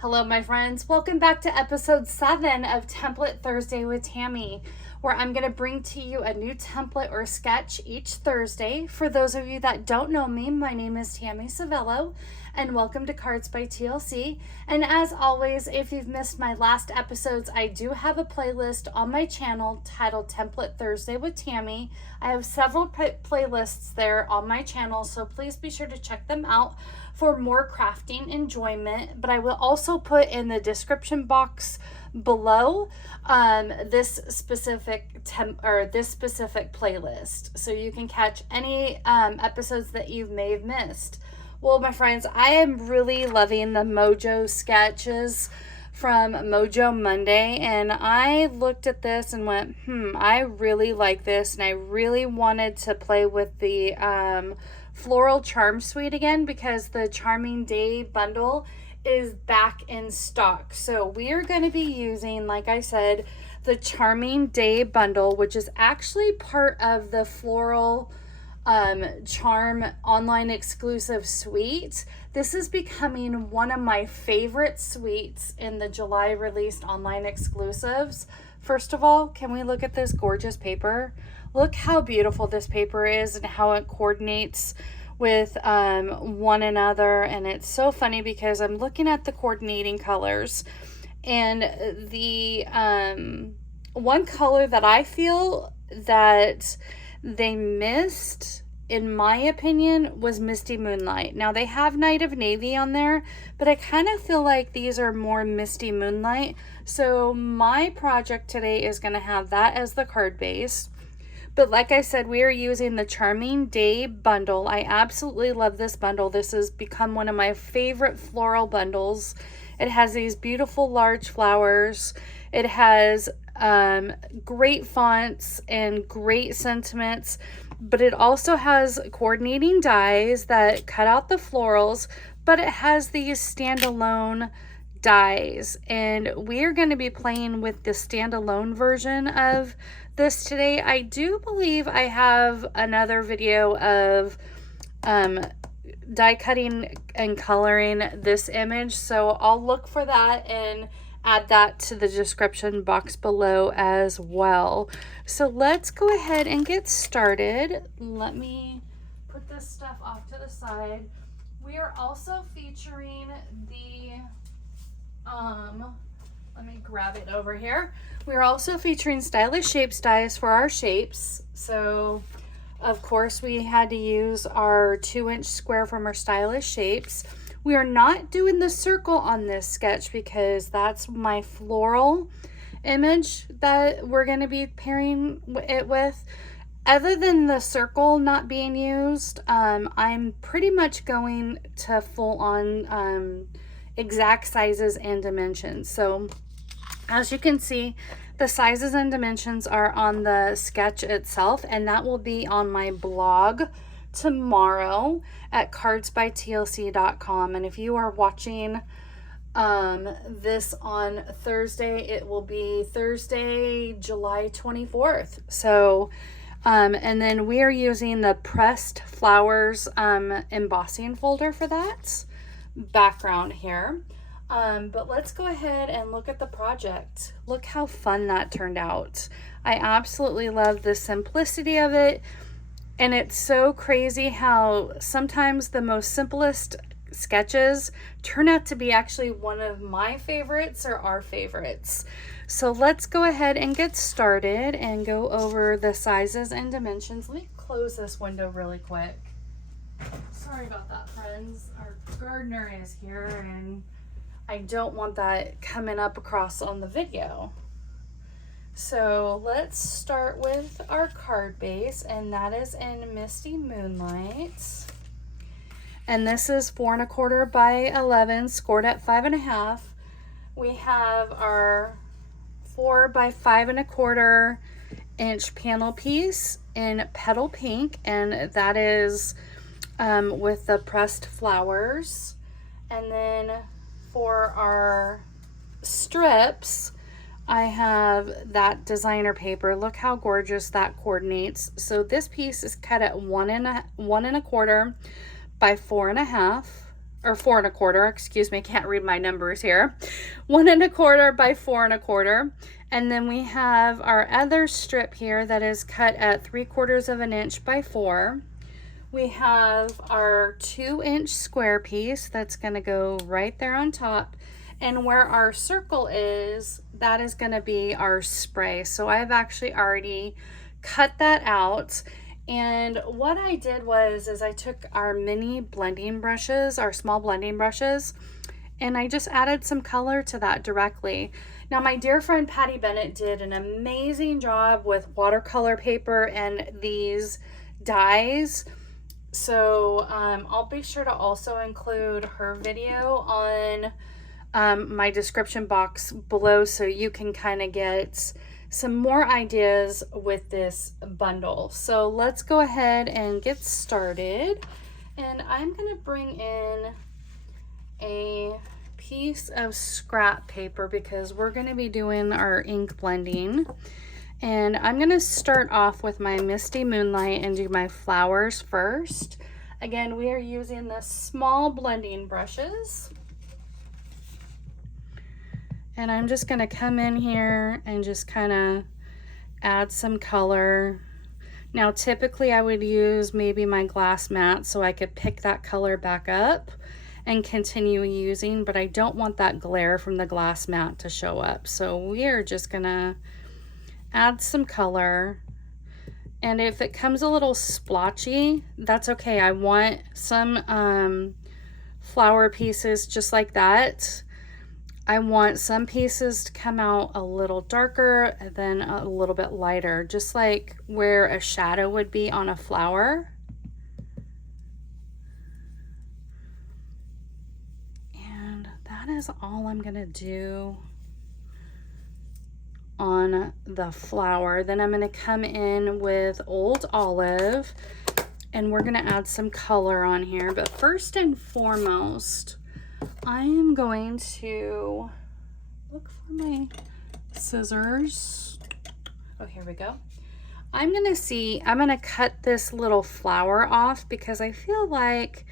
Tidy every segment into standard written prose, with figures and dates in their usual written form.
Hello, my friends. Welcome back to episode 7 of Template Thursday with Tammy, where I'm going to bring to you a new template or sketch each Thursday. For those of you that don't know me, my name is Tammy Civello, and welcome to Cards by TLC. And as always, if you've missed my last episodes, I do have a playlist on my channel titled Template Thursday with Tammy. I have several playlists there on my channel, so please be sure to check them out for more crafting enjoyment. But I will also put in the description box below this specific playlist, so you can catch any episodes that you may have missed. Well, my friends, I am really loving the Mojo sketches from Mojo Monday, and I looked at this and went, I really like this, and I really wanted to play with the Floral Charm Suite again, because the Charming Day bundle is back in stock. So we are going to be using, like I said, the Charming Day bundle, which is actually part of the Floral Charm online exclusive suite. This is becoming one of my favorite suites in the July released online exclusives. First of all, can we look at this gorgeous paper? Look how beautiful this paper is and how it coordinates with one another. And it's so funny because I'm looking at the coordinating colors, and the one color that I feel that they missed, in my opinion, was Misty Moonlight. Now they have Night of Navy on there, but I kind of feel like these are more Misty Moonlight. So my project today is going to have that as the card base. But like I said, we are using the Charming Day bundle. I absolutely love this bundle. This has become one of my favorite floral bundles. It has these beautiful large flowers. It has great fonts and great sentiments, but it also has coordinating dies that cut out the florals, but it has these standalone dies, and we are going to be playing with the standalone version of this today. I do believe I have another video of die cutting and coloring this image, so I'll look for that and add that to the description box below as well. So let's go ahead and get started. Let me put this stuff off to the side. We are also featuring the let me grab it over here. We're also featuring Stylish Shapes dies for our shapes. So of course we had to use our 2-inch square from our Stylish Shapes. We are not doing the circle on this sketch because that's my floral image that we're going to be pairing it with. Other than the circle not being used, I'm pretty much going to full on exact sizes and dimensions. So as you can see, the sizes and dimensions are on the sketch itself, and that will be on my blog tomorrow at cardsbytlc.com. And if you are watching this on Thursday, it will be Thursday, July 24th. So and then we are using the Pressed Flowers embossing folder for that background here. But let's go ahead and look at the project. Look how fun that turned out. I absolutely love the simplicity of it. And it's so crazy how sometimes the most simplest sketches turn out to be actually one of my favorites or our favorites. So let's go ahead and get started and go over the sizes and dimensions. Let me close this window really quick. Sorry about that, friends. Our gardener is here and I don't want that coming up across on the video. So let's start with our card base, and that is in Misty Moonlight. And this is 4 1/4 by 11, scored at 5 1/2. We have our 4 by 5 1/4 inch panel piece in Petal Pink, and that is with the pressed flowers. And then for our strips, I have that designer paper. Look how gorgeous that coordinates. So this piece is cut at 1 1/4 by 4 1/2, or 4 1/4, excuse me, can't read my numbers here. 1 1/4 by 4 1/4. And then we have our other strip here that is cut at 3/4 of an inch by 4. We have our 2-inch square piece that's gonna go right there on top. And where our circle is, that is gonna be our spray. So I've actually already cut that out. And what I did was, I took our mini blending brushes, our small blending brushes, and I just added some color to that directly. Now, my dear friend Patty Bennett did an amazing job with watercolor paper and these dyes. So I'll be sure to also include her video on my description box below, so you can kind of get some more ideas with this bundle. So let's go ahead and get started. And I'm going to bring in a piece of scrap paper because we're going to be doing our ink blending. And I'm going to start off with my Misty Moonlight and do my flowers first. Again, we are using the small blending brushes. And I'm just going to come in here and just kind of add some color. Now, typically I would use maybe my glass mat so I could pick that color back up and continue using, but I don't want that glare from the glass mat to show up. So we are just going to add some color. And if it comes a little splotchy, that's okay. I want some flower pieces just like that. I want some pieces to come out a little darker and then a little bit lighter, just like where a shadow would be on a flower. And that is all I'm gonna do on the flower. Then I'm gonna come in with Old Olive and we're gonna add some color on here. But first and foremost, I am going to look for my scissors. Oh, here we go. I'm gonna cut this little flower off because I feel like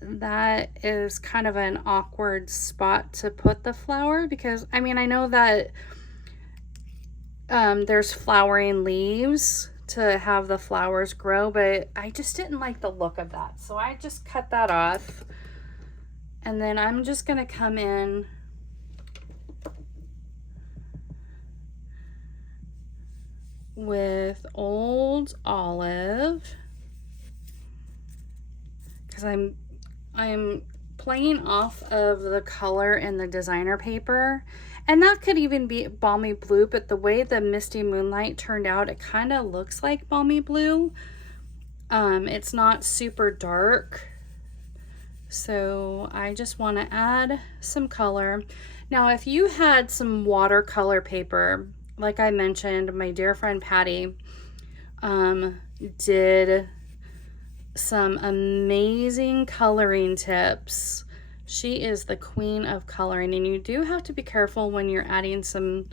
that is kind of an awkward spot to put the flower, because I mean, I know that there's flowering leaves to have the flowers grow, but I just didn't like the look of that. So I just cut that off. And then I'm just going to come in with Old Olive because I'm playing off of the color in the designer paper. And that could even be Balmy Blue, but the way the Misty Moonlight turned out, it kind of looks like Balmy Blue. It's not super dark. So I just want to add some color. Now, if you had some watercolor paper, like I mentioned, my dear friend Patty did some amazing coloring tips. She is the queen of coloring, and you do have to be careful when you're adding some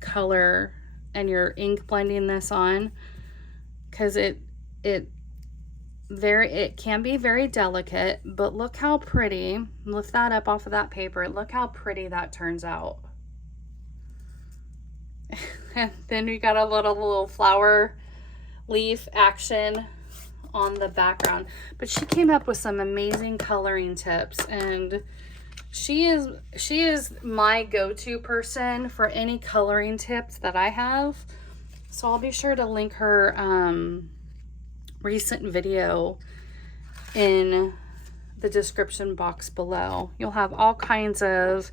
color and you're ink blending this on, because it can be very delicate. But look how pretty. Lift that up off of that paper. Look how pretty that turns out. And then we got a little flower leaf action on the background. But she came up with some amazing coloring tips, and she is my go-to person for any coloring tips that I have. So I'll be sure to link her recent video in the description box below. You'll have all kinds of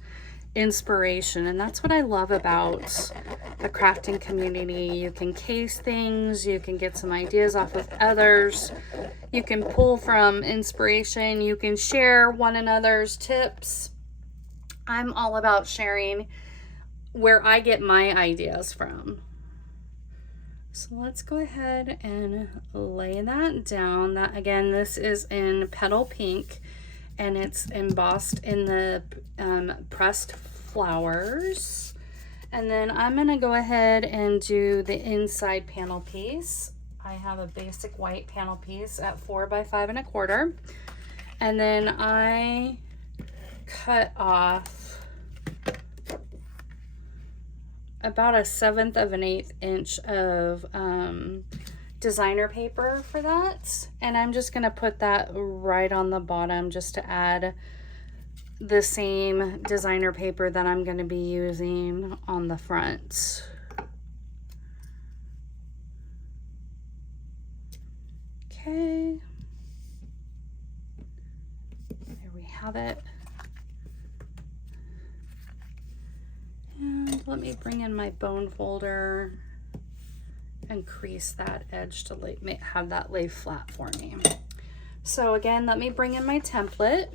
inspiration, and that's what I love about the crafting community. You can case things, you can get some ideas off of others, you can pull from inspiration, you can share one another's tips. I'm all about sharing where I get my ideas from. So let's go ahead and lay that down. That, again, this is in Petal Pink, and it's embossed in the pressed flowers. And then I'm going to go ahead and do the inside panel piece. I have a basic white panel piece at 4 by 5 1/4. And then I cut off about 1/7 of an 1/8 inch of designer paper for that. And I'm just gonna put that right on the bottom just to add the same designer paper that I'm gonna be using on the front. Okay. There we have it. And let me bring in my bone folder and crease that edge to have that lay flat for me. So again, let me bring in my template.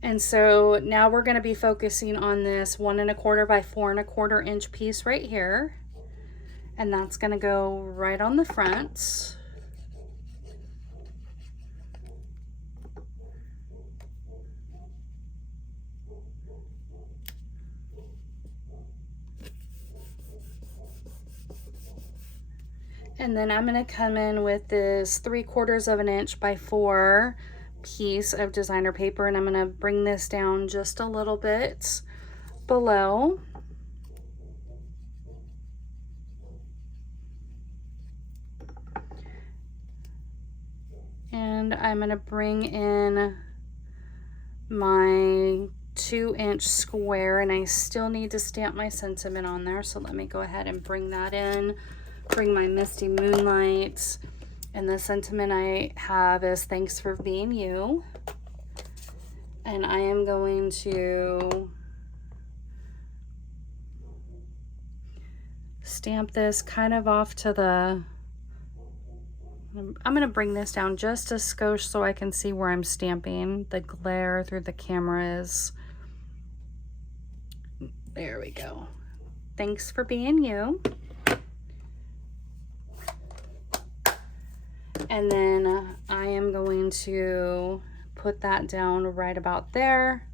And so now we're going to be focusing on this 1 1/4 by 4 1/4 inch piece right here. And that's going to go right on the front. And then I'm going to come in with this 3/4 of an inch by 4 piece of designer paper, and I'm going to bring this down just a little bit below. And I'm going to bring in my 2-inch square, and I still need to stamp my sentiment on there, so let me go ahead and bring that in. Bring my Misty Moonlight, and the sentiment I have is thanks for being you. And I am going to stamp this kind of off to the, I'm going to bring this down just a skosh so I can see where I'm stamping. The glare through the camera is, there we go. Thanks for being you. And then I am going to put that down right about there.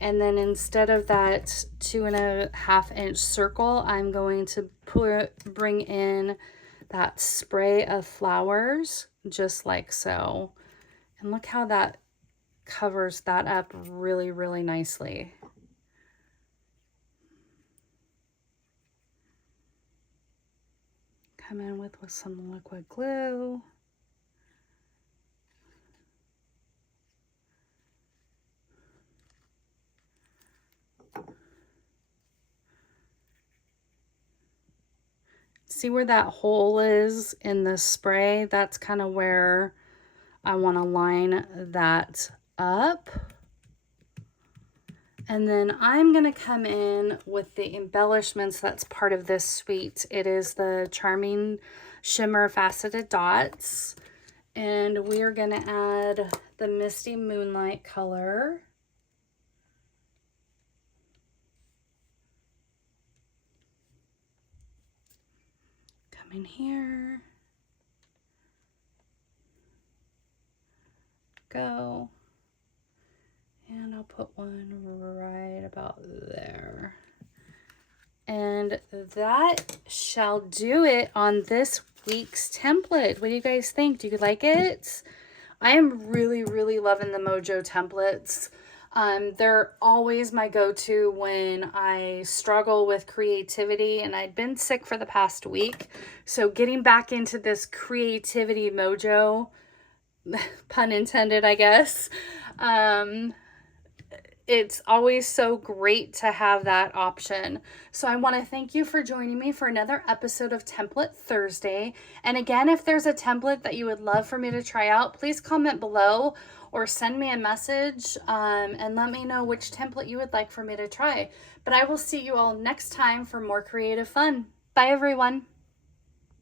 And then instead of that 2 1/2 inch circle, I'm going to bring in that spray of flowers, just like so. And look how that covers that up really, really nicely. Come in with some liquid glue. See where that hole is in the spray? That's kind of where I want to line that up. And then I'm going to come in with the embellishments that's part of this suite. It is the Charming Shimmer Faceted Dots. And we are going to add the Misty Moonlight color. Come in here. Go. And I'll put one right about there. And that shall do it on this week's template. What do you guys think? Do you like it? I am really, really loving the Mojo templates. They're always my go-to when I struggle with creativity, and I'd been sick for the past week. So getting back into this creativity mojo, pun intended, I guess, it's always so great to have that option. So I want to thank you for joining me for another episode of Template Thursday. And again, if there's a template that you would love for me to try out, please comment below or send me a message and let me know which template you would like for me to try. But I will see you all next time for more creative fun. Bye, everyone.